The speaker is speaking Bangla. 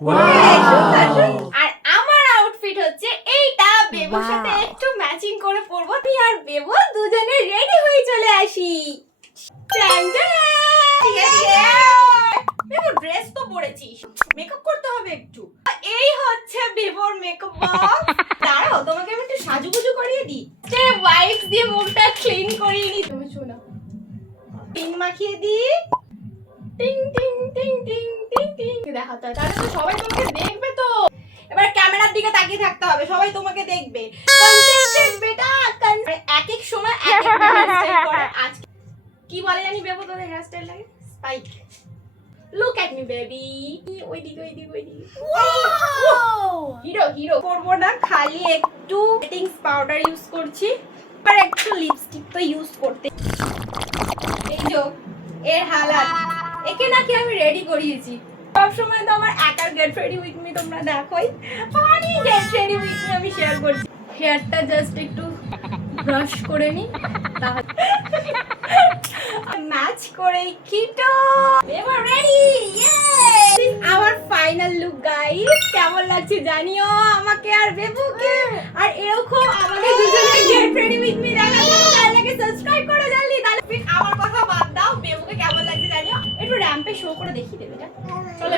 আর আমার আউটফিট হচ্ছে এইটা, বেবুর সাথে একটু ম্যাচিং করে পরবো। তুই আর বেবু দুজনে রেডি হয়ে চলে আসি। বেবু ড্রেস তো পরেছিস, মেকআপ করতে হবে একটু। এই হচ্ছে বেবুর মেকআপ বক্স। দাঁড়াও, তোমাকে আমি একটু সাজুগুজু করিয়ে দিই। ওয়াইপস দিয়ে মুখটা ক্লিন করিয়ে নি। তুমি শোনো, পিন মাখিয়ে দিই। টিং টিং টিং টিং টিং টিং দেখাতে হয়, তাহলে তো সবাই তোমাকে দেখবে। তো এবার ক্যামেরার দিকে তাকিয়ে থাকতে হবে, সবাই তোমাকে দেখবে। কনসেন্ট্রেট বেটা, এক এক সময় এক এক হেয়ারস্টাইল করে। আজকে কি বলে জানি বেবু তোদের হেয়ারস্টাইল লাগে? Spike. Look at me baby. ওই দিকে হিরো হিরো করবো না, খালি একটু সেটিংস পাউডার ইউজ করছি, আর একটু লিপস্টিক তো ইউজ করতে। এই যে এর হালাত, একে নাকি আমি রেডি করিয়েছি। সব সময় তো আমার একার গেট রেডি উইথ মি তোমরা দেখোই, funny get ready with me আমি শেয়ার করছি। হেয়ারটা জাস্ট একটু ব্রাশ করে নি, তাহলে ম্যাচ করে কিটো এবার ready. This hour final look guys. কেমন লাগছে জানিও আমাকে আর বেবুকে। আর এরকম আমাদের দুজনের গেট রেডি উইথ মি দেখার জন্য চ্যানেলটাকে সাবস্ক্রাইব করে জানলি। তাহলে আমার কথা বাদ দাও, বেবুকে কেমন লাগছে জানিও। একটু র‍্যাম্পে শো করে দেখিয়ে দেবে। চলো